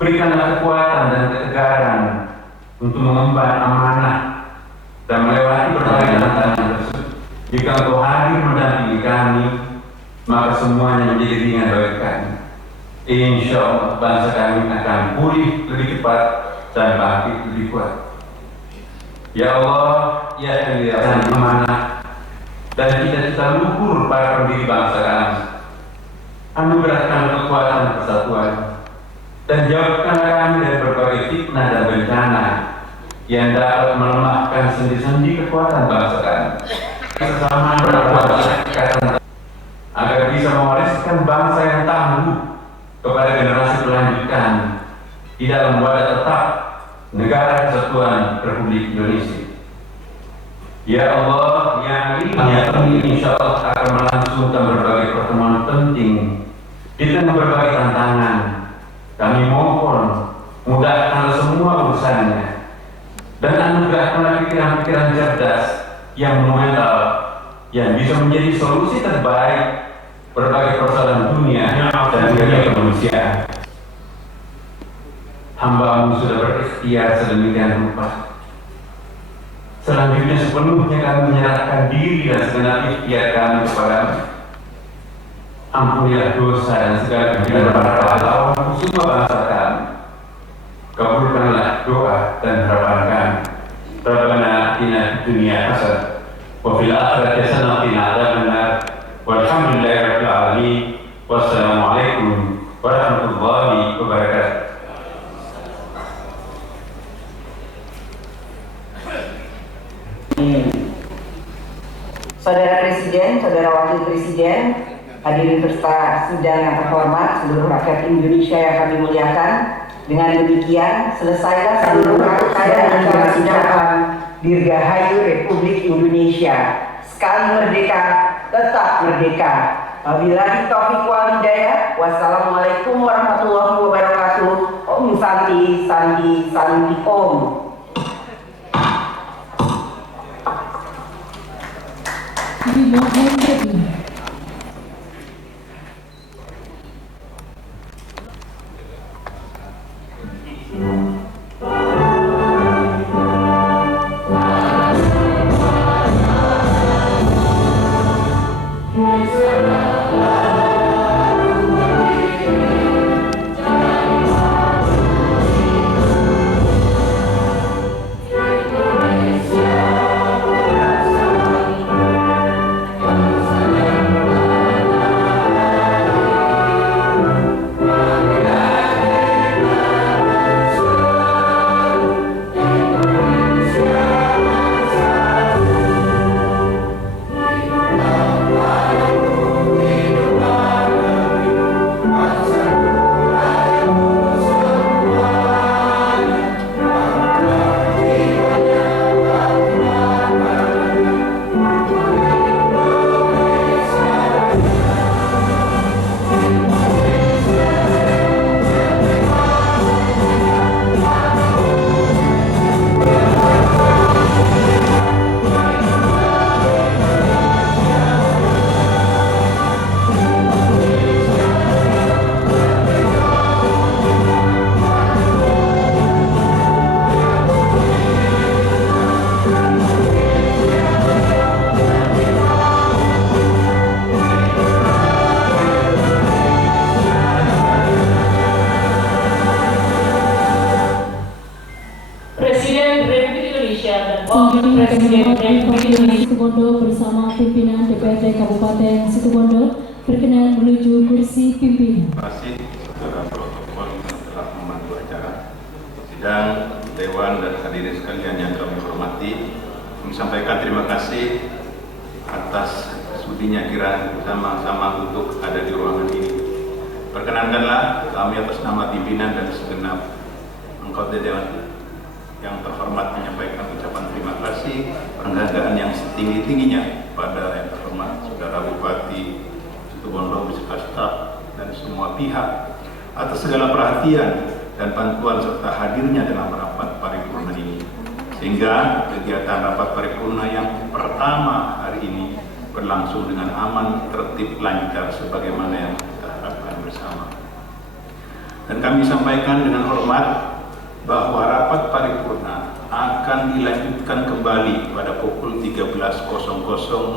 Berikanlah kekuatan dan ketegaran untuk mengemban amanah dan melewati berbagai tantangan tersebut. Jika Engkau hadir mendampingi kami, maka semuanya menjadi ringan bagi kami. Insya Allah bangsa kami akan pulih lebih cepat dan bangkit lebih kuat. Ya Allah, ya Allah, amanah dan cita-cita luhur para pendiri bangsa kami. Anugerahkan kekuatan persatuan dan jauhkan kami dari berbagai fitnah dan bencana yang dapat melemahkan sendi-sendi kekuatan bangsa kami. Kesamaan berkuasa agar bisa mewariskan bangsa yang tangguh kepada generasi pelanjutan di dalam wadah tetap Negara Kesatuan Republik Indonesia. Ya Allah, ya Alim, ya Amin, insya Allah akan melangsungkan berbagai pertemuan penting di tengah berbagai tantangan. Kami mohon mudahkan semua urusannya dan anugerahkanlah pikiran-pikiran cerdas yang monumental yang bisa menjadi solusi terbaik berbagai persoalan dunia dan dunia kemanusiaan. Hamba-Mu sudah berikhtiar sedemikian rupa. Selanjutnya sepenuhnya kami menyerahkan diri dan segenap ikhtiar kami kepada-Mu. Ampunilah dosa dan segala kehidupan para pahlawan semua bangsa kami. Kabulkanlah doa dan harapan kami. Rabbana atina fid dunya hasanah wa fil akhirati hasanah wa qina adzabannar. Walhamdulillahirabbil alamin. Wassalamualaikum warahmatullahi wabarakatuh. Saudara Presiden, Saudara Wakil Presiden, hadirin peserta sidang yang terhormat, seluruh rakyat Indonesia yang kami muliakan. Dengan demikian, selesailah seluruh rangkaian acara sidang Dirgahayu Republik Indonesia. Sekali merdeka, tetap merdeka. Wabillahi taufiq wal hidayah. Wassalamualaikum warahmatullahi wabarakatuh. Om Santi, Santi, Santi Om. Wakil Presiden Republik Indonesia Situbondo bersama pimpinan DPRD Kabupaten Situbondo berkenan menuju kursi pimpinan. Terima kasih saudara protokol yang telah membantu acara sidang, Dewan dan hadirin sekalian yang kami hormati. Kami sampaikan terima kasih atas sudinya kiranya bersama-sama untuk ada di ruangan ini. Perkenankanlah kami atas nama pimpinan dan segenap anggota Dewan yang terhormat menyampaikan ucapan terima kasih, penghargaan yang setinggi-tingginya pada yang terhormat Saudara Bupati Situbondo beserta staf dan semua pihak atas segala perhatian dan bantuan serta hadirnya dalam rapat paripurna ini, sehingga kegiatan rapat paripurna yang pertama hari ini berlangsung dengan aman, tertib, lancar sebagaimana yang kita harapkan bersama. Dan kami sampaikan dengan hormat bahwa rapat paripurna akan dilanjutkan kembali pada pukul 13.00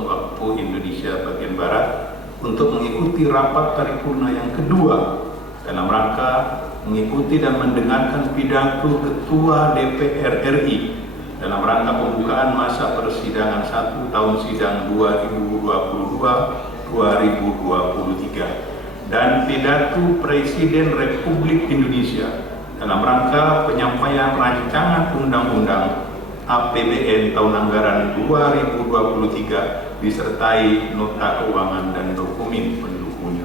waktu Indonesia bagian Barat untuk mengikuti rapat paripurna yang kedua dalam rangka mengikuti dan mendengarkan pidato Ketua DPR RI dalam rangka pembukaan masa persidangan 1 tahun sidang 2022-2023 dan pidato Presiden Republik Indonesia dalam rangka penyampaian rancangan undang-undang APBN tahun anggaran 2023 disertai nota keuangan dan dokumen pendukungnya.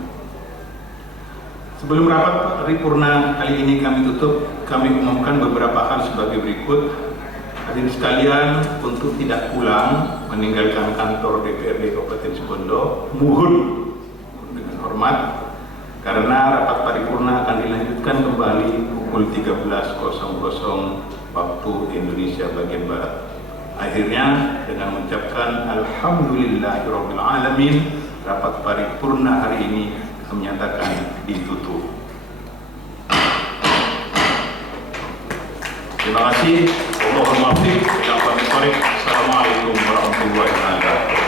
Sebelum rapat paripurna kali ini kami tutup, kami umumkan beberapa hal sebagai berikut. Hadirin sekalian, untuk tidak pulang meninggalkan kantor DPRD Kabupaten Situbondo, mohon dengan hormat karena rapat paripurna akan dilanjutkan kembali pukul 13.00 waktu Indonesia bagian Barat. Akhirnya dengan mengucapkan Alhamdulillahirabbil alamin, rapat paripurna hari ini kami nyatakan ditutup. Terima kasih. Assalamualaikum warahmatullahi wabarakatuh.